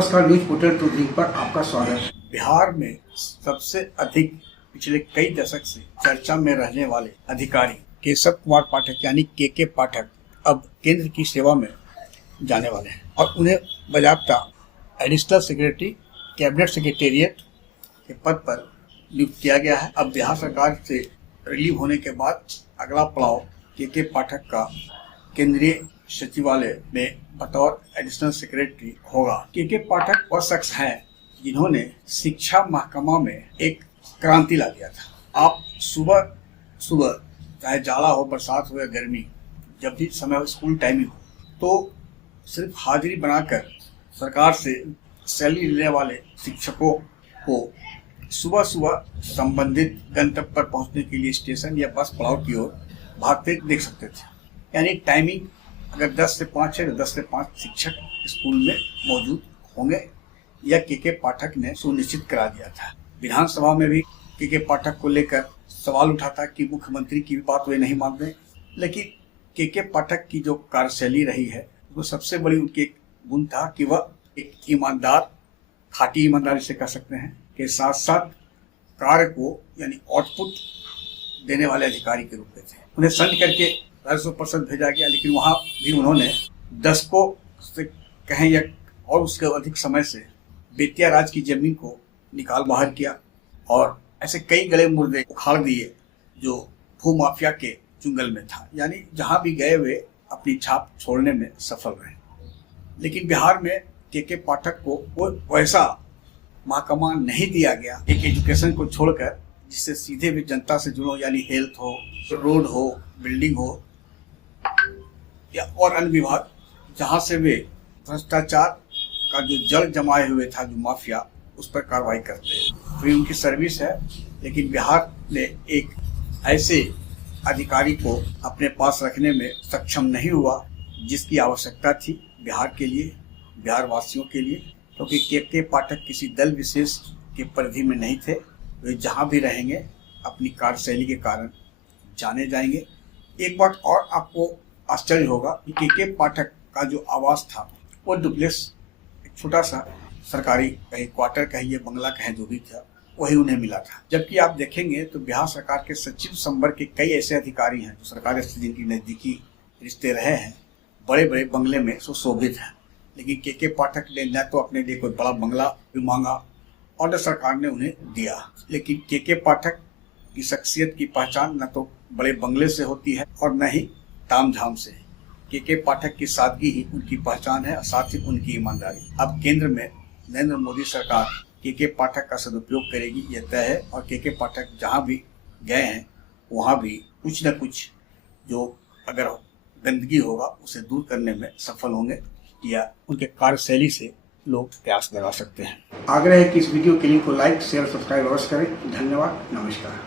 नमस्कार, news portal to the पर आपका स्वागत है। बिहार में सबसे अधिक पिछले कई दशक से चर्चा में रहने वाले अधिकारी केशव कुमार पाठक यानी के पाठक अब केंद्र की सेवा में जाने वाले हैं और उन्हें बाकायदा एडिशनल सेक्रेटरी कैबिनेट सेक्रेटेरिएट के पद पर नियुक्त किया गया है। अब बिहार सरकार से रिलीव होने के बाद अगला पड़ाव के पाठक का केंद्रीय सचिवालय में बतौर एडिशनल सेक्रेटरी होगा। के पाठक वह शख्स हैं जिन्होंने शिक्षा महकमा में एक क्रांति ला दिया था। आप सुबह सुबह चाहे जाड़ा हो, बरसात हो या गर्मी, जब भी समय हो, स्कूल टाइमिंग हो, तो सिर्फ हाजिरी बनाकर सरकार से सैलरी लेने वाले शिक्षकों को सुबह सुबह संबंधित गंतव्य पर पहुंचने के लिए स्टेशन या बस पड़ाव की ओर भागते देख सकते थे। यानी टाइमिंग अगर 10 से 5 है तो 10 से 5 शिक्षक स्कूल में मौजूद होंगे, यह के पाठक ने सुनिश्चित करा दिया था। विधानसभा में भी के पाठक को लेकर सवाल उठा था कि मुख्यमंत्री की बात वे नहीं मान रहे, लेकिन के पाठक की जो कार्यशैली रही है वो सबसे बड़ी उनकी गुण था कि वह एक ईमानदार, खाटी ईमानदारी से कह सकते हैं, के साथ साथ कार्य को यानी आउटपुट देने वाले अधिकारी के रूप में थे। उन्हें संड करके 250% भेजा गया, लेकिन वहाँ भी उन्होंने दशकों से कहें या और उसके अधिक समय से बेतिया राज की जमीन को निकाल बाहर किया और ऐसे कई गले मुर्दे उखाड़ दिए जो भू माफिया के चुंगल में था। यानी जहाँ भी गए वे अपनी छाप छोड़ने में सफल रहे। लेकिन बिहार में के पाठक को वो वैसा महकमा नहीं दिया गया, एक एजुकेशन को छोड़कर जिससे सीधे भी जनता से जुड़ो, यानी हेल्थ हो, रोड हो, बिल्डिंग हो या और अन्य विभाग, जहाँ से वे भ्रष्टाचार का जो जड़ जमाए हुए था, जो माफिया, उस पर कार्रवाई करते हैं। तो उनकी सर्विस है। लेकिन बिहार ने एक ऐसे अधिकारी को अपने पास रखने में सक्षम नहीं हुआ जिसकी आवश्यकता थी बिहार के लिए, बिहार वासियों के लिए, क्योंकि के पाठक किसी दल विशेष के परिधि में नहीं थे। वे जहाँ भी रहेंगे अपनी कार्यशैली के कारण जाने जाएंगे। एक बात और आपको आश्चर्य होगा कि के पाठक का जो आवास था वो डुप्लेक्स, एक छोटा सा सरकारी कहीं क्वार्टर कहिए, बंगला कहें, जो भी था वही उन्हें मिला था। जबकि आप देखेंगे तो बिहार सरकार के सचिव संवर्ग के कई ऐसे अधिकारी हैं जो सरकारी से जिनकी नज़दीकी रिश्ते रहे हैं, बड़े बड़े बंगले में सुशोभित हैं, लेकिन के पाठक ने न तो अपने लिए कोई बड़ा बंगला भी मांगा और न सरकार ने उन्हें दिया। लेकिन के पाठक की शख्सियत की पहचान न तो बड़े बंगले से होती है और न ही तामझाम से। के पाठक की सादगी ही उनकी पहचान है और साथ ही उनकी ईमानदारी। अब केंद्र में नरेंद्र मोदी सरकार के पाठक का सदुपयोग करेगी, यह तय है। और के पाठक जहाँ भी गए हैं वहाँ भी कुछ न कुछ जो अगर गंदगी होगा उसे दूर करने में सफल होंगे या उनके कार्यशैली से लोग प्रयास लगा सकते हैं। आग्रह है कि इस वीडियो के लिंक को लाइक, शेयर, सब्सक्राइब अवश्य करें। धन्यवाद, नमस्कार।